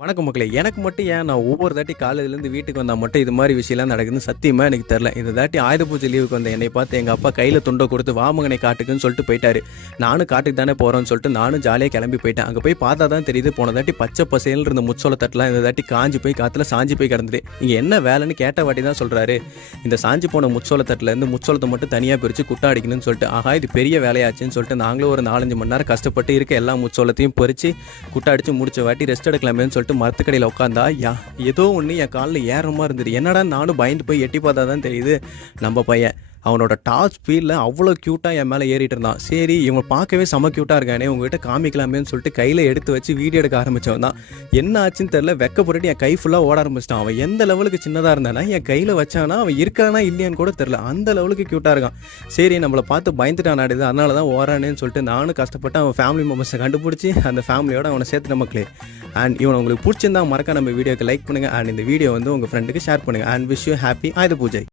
வணக்கம் மக்களே. எனக்கு மட்டும் ஏன் நான் ஒவ்வொரு தாட்டி காலேஜ்லேருந்து வீட்டுக்கு வந்தால் மட்டும் இது மாதிரி விஷயம்லாம் நடக்குதுன்னு சத்தியமாக எனக்கு தெரில. இந்த தாட்டி ஆயுத பூஜை லீவுக்கு வந்த என்னை பார்த்து எங்கள் அப்பா கையில் துண்டை கொடுத்து வாமகனை காட்டுக்குன்னு சொல்லிட்டு போயிட்டாரு. நானும் காட்டுக்கு தானே போகிறோன்னு சொல்லிட்டு நானும் ஜாலியாக கிளம்பி போயிட்டேன். அங்கே போய் பார்த்தா தான் தெரியுது, போன தாட்டி பச்சை பசேல்னு இருந்த முச்சோள தட்டலாம் இந்த தாட்டி காஞ்சி போய் காற்றுல சாஞ்சி போய் கிடந்தது. இங்கே என்ன வேலைன்னு கேட்ட வாட்டி தான் சொல்கிறாரு, இந்த சாஞ்சி போன முச்சோள தட்டிலேருந்து முச்சோளத்தை மட்டும் தனியாக பிரித்து குட்டை அடிக்கணும்னு சொல்லிட்டு. ஆகா, இது பெரிய வேலையாச்சுன்னு சொல்லிட்டு நாங்களும் ஒரு 4-5 மணி நேரம் கஷ்டப்பட்டு இருக்க எல்லா முச்சோளத்தையும் பறித்து குட்டை அடித்து முடிச்ச வாட்டி ரெஸ்ட் எடுக்கலாமேன்னு சொல்லிட்டு மரத்துக்கடையில் உட்காந்து ஏதோ ஒன்று என் காலில் ஏறமா இருந்தது. என்னடா நானும் பயந்து போய் எட்டி பார்த்தா தான் தெரியுது, நம்ம பையன் அவனோட டாப் ஸ்பீடில் அவ்வளோ க்யூட்டாக என் மேலே ஏறிட்டு இருந்தான். சரி, இவங்க பார்க்கவே செம க்யூட்டாக இருக்கானே, உங்ககிட்ட காமிக்கலாமேன்னு சொல்லிட்டு கையில் எடுத்து வச்சு வீடியோ எடுக்க ஆரம்பித்தவன் தான். என்ன ஆச்சுன்னு தெரில, வெக்கப்பட்டு என் கை ஃபுல்லாக ஓட ஆரம்பிச்சிட்டான். அவன் எந்த லெவலுக்கு சின்னதாக இருந்தானா என் கையில் வச்சானா அவன் இருக்கானா இல்லையான்னு கூட தெரில, அந்த லெவலுக்கு க்யூட்டாக இருக்கான். சரி, நம்மளை பார்த்து பயந்துட்டான் ஆடுது, அதனால தான் ஓரானேன்னு சொல்லிட்டு நானும் கஷ்டப்பட்டு அவன் ஃபேமிலி மெம்பர்ஸை கண்டுபிடிச்சி அந்த ஃபேமிலியோட அவனை சேர்த்து மக்களே. அண்ட் இவனை உங்களுக்கு பிடிச்சிருந்தா மறக்க நம்ம வீடியோக்கு லைக் பண்ணுங்கள். அண்ட் இந்த வீடியோ வந்து உங்கள் ஃப்ரெண்டுக்கு ஷேர் பண்ணுங்கள். அண்ட் விஷ் யூ ஹாப்பி ஆயுத பூஜை.